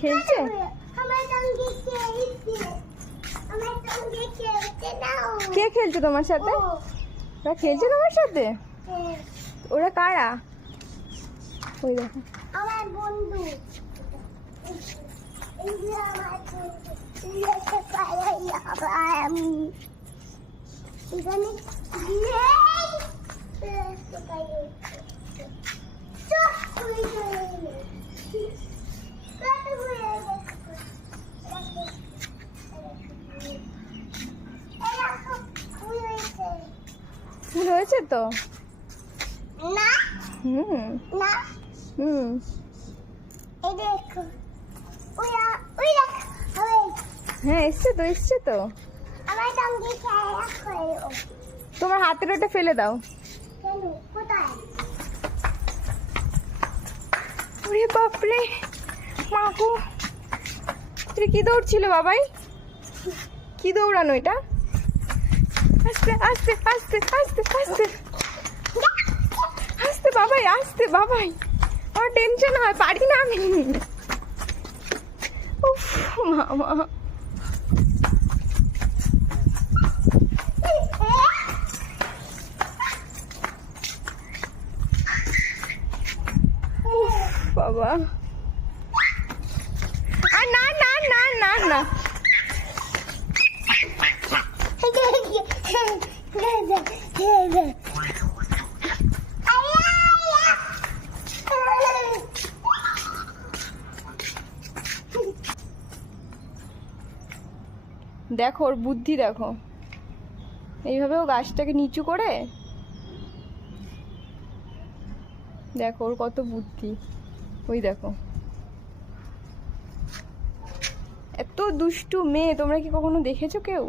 খেলছে? কে খেলছে তোমার সাথে? ওরা খেলছে তোমার সাথে? ওরা কারা? ওই দেখো আমার বন্ধু। আমি এখানে ফুল হয়েছে তো? না হুম না হুম এই দেখো ওই ওই দেখো হ্যাঁ এসছে তো, এসছে তো। আমার সঙ্গে খেলা করো। তোমার হাতের ওটা ফেলে দাও। কেন? কোথায়? ওরে বাপরে মাগো, এটা কি দৌড়ছিল বাবাই? কি দৌড়ানো এটা? আস্তে আস্তে আস্তে আস্তে আস্তে আস্তে বাবাই, আস্তে বাবাই, আমার টেনশন হয়, পারি না আমি। উফ মামা, বাবা আর না না না না না। দেখো ওর বুদ্ধি দেখো, এইভাবে ও গাছটাকে নিচু করে, দেখো ওর কত বুদ্ধি। ওই দেখো, এত দুষ্টু মেয়ে, তোমরা কি কখনো দেখেছো কেউ?